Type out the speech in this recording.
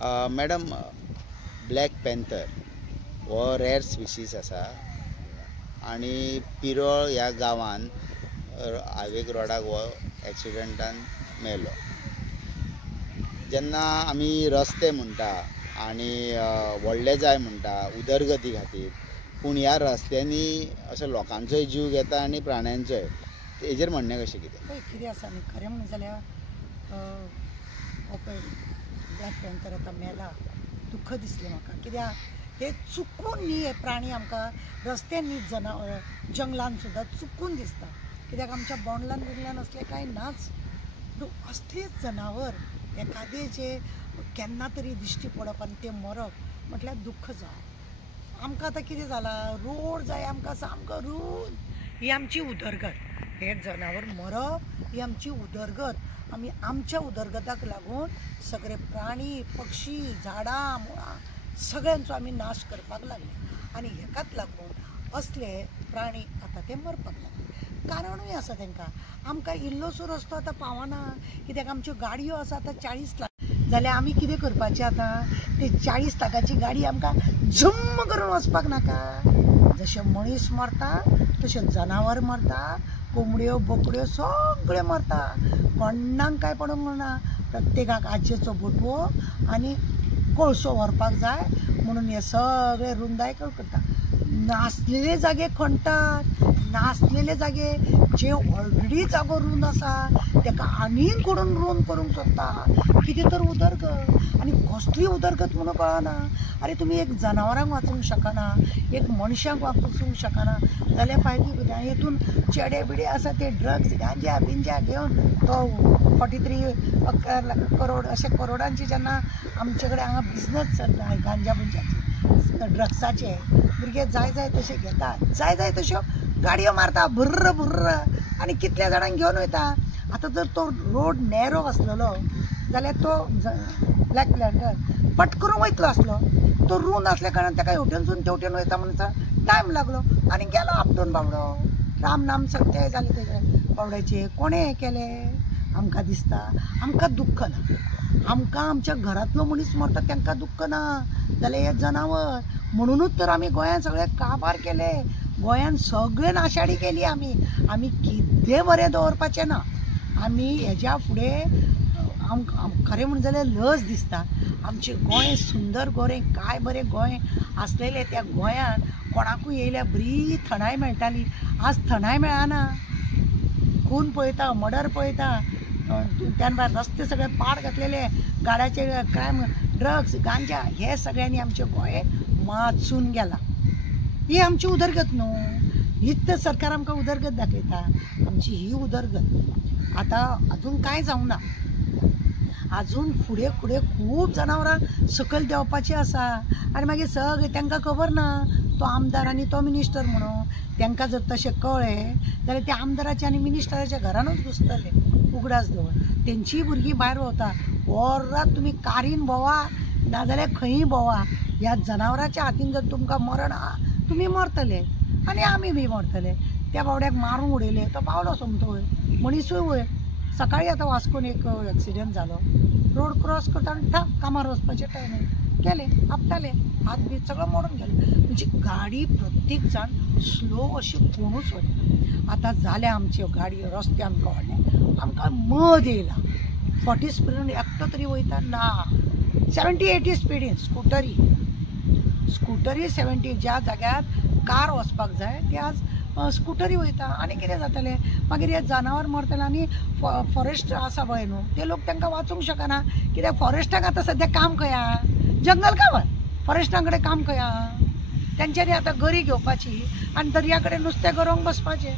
Madam, black panther हो rare स्पिसीस आसा आणि पिरोळ ह्या गांवान हायवेक रोडाक हो एक्सिडेंटान मेलो. जेन्ना आमी रस्ते म्हणटा आणि व्हडले जाय म्हणटा उदरगती खातीर, पूण ह्या रस्त्यांनी अशे लोकांचोय जीव घेता आणि प्राण्यांचोय. हेजेर म्हणणें कशें कितें? कितें आसा न्ही, खरें म्हणून जाल्यार हो पळय ब्लॅक पॅन्थर आतां मेला, दुख्ख दिसलें म्हाका. कित्याक हे चुकून न्ही हे प्राणी आमकां रस्त्यांनी जंगलान सुद्दां चुकून दिसता. कित्याक आमच्या बोंडलान बिंडलान असले कांय नाच. असलेच जनावर एखादे जे केन्ना तरी दिश्टी पडप आनी ते मरप म्हटल्यार दुख्ख जावप. आमकां आतां कितें जालां, रोड जाय आमकां सामको रूल, ही आमची उदरगत. हे जनावर मरप ही आमची उदरगत. आमी आमच्या उदरगताक लागून सगळे प्राणी पक्षी झाडां मुळां सगळ्यांचो आमी नाश करपाक लागले आनी हेकाच लागून असले प्राणी आतां ते मरपाक लागले. कारणूय आसा तांकां. आमकां इल्लोसो रस्तो आतां पावना, कित्याक आमच्यो गाडयो आसा आतां 40 लाख जाल्यार आमी कितें करपाचें आतां, ते 40 लाखाची गाडी आमकां झुम्म करून वचपाक नाका. जशे मनीस मरता तशे जनावर मरता, कोंबड्यो बोकड्यो सगळे मरता. कोणाक काय पडूंक ना. प्रत्येकाक आजयेचो बोटवो आनी कोळसो व्हरपाक जाय म्हणून हे सगळे रुंदाय करता. नासलेले जागे खणटात, नासलेले जागे जे ऑलरेडी जागो रुंद आसा ताका आनीक करून रुंद करूंक सोदता. कितें तर उदरगत, आनी कसली उदरगत म्हणून कळना. अरे तुमी एक जनावरांक वाचूंक शकना, एक मनशाक वाचूंक शकना जाल्यार फायदो कितें? हेतून चेडे बिडे आसा ते ड्रग्स गांजा बिंजा घेवन तो 43 करोड अशे करोडांची जेन्ना आमचे कडेन हांगा बिजनस चलता गांजा बिंजाचे ड्रग्साचे, भुरगे जाय जाय तशे घेतात, जाय जाय तश्यो गाडयो मारता भुर्र भुर्र आनी कितल्या जाणांक घेवन वयता. आतां जर तो रोड नॅरो आसलेलो जाल्यार तो ब्लॅक पॅन्थर पट करून वयतलो आसलो. तो रूंद आसल्या कारणान ताका हेवटेनसून तेवटेन वयता म्हणून टायम लागलो आनी गेलो आपटून बाबडो. राम नाम सत्य जाले तेजे बाबड्याचे. कोणें हें केलें आमकां दिसता. आमकां दुख्ख ना. आमकां आमच्या घरांतलो मनीस मरता तांकां दुख्ख ना जाल्यार हे जनावर. म्हणूनच तर आमी गोंयांत सगळे काबार केले. गोंयांत सगळे नाशाडी केली आमी. आमी कितें बरें दवरपाचें ना. आमी हेज्या फुडें खरें म्हणून जाल्यार लज दिसता. आमचें गोंय सुंदर गोरें काय बरें गोंय आसलेलें. त्या गोंयांत कोणाकूय येयल्यार बरी थंडाय मेळटाली. आज थंडाय मेळना. खून पळयता, मर्डर पळयता, त्यान भायर रस्ते सगळे पाड घातलेले, गाड्याचे क्रायम, ड्रग्स गांजा हे सगळ्यांनी आमचें गोंय माचून गेला. ही आमची उदरगत न्हू. हीच तर सरकार आमकां उदरगत दाखयता. आमची ही उदरगत आतां अजून कांय जावंक ना. अजून फुडें फुडें खूब जनावरां सकयल देंवपाची आसा आनी मागीर सगळे तांकां खबर ना तो आमदार आनी तो मिनिस्टर म्हणून. तांकां जर तशें कळ्ळें जाल्यार ते आमदाराच्या आनी मिनिस्टराच्या घरानूच घुसतले उगडास दवर. तेंचीय भुरगीं भायर भोंवता. वरात तुमी कारीन भोंवा नाजाल्यार खंयी भोंवा, ह्या जनावरांच्या हातीन जर तुमकां मरण आहा तुमी मरतले आनी आमी बी मरतले. त्या बावड्याक मारून उडयले तो पावलो सोमतो वयर, मनीसूय वयर. सकाळीं आतां वास्कोन एक एक्सिडेंट जालो. रोड क्रॉस करता आनी ठा कामार वचपाचे टायमार गेले, आपताले, हात बीत सगळो मोडून गेलो. म्हणजे गाडी प्रत्येक जाण स्लो अशी कोणूच वयना. आतां जाल्या आमच्यो गाडयो रस्ते आमकां व्हडले. आमकां मद येयला. 40 स्पिडीन एकटो तरी वयता ना. 70-80 स्पिडीन स्कुटरी 70. ज्या जाग्यार कार वचपाक जाय ते आज स्कुटरी वयता. आनी कितें जातलें मागीर हे जनावर मरतले. आनी फॉरेस्ट आसा पळय न्हू ते लोक तांकां वाचूंक शकना. कित्याक फॉरेस्टाक आतां सद्या काम खंय आहा? जंगल काबार. फॉरेस्टां कडेन काम खंय आहा? तेंच्यांनी आतां गरी घेवपाची आनी दर्या कडेन नुस्तें गरोवंक बसपाचें.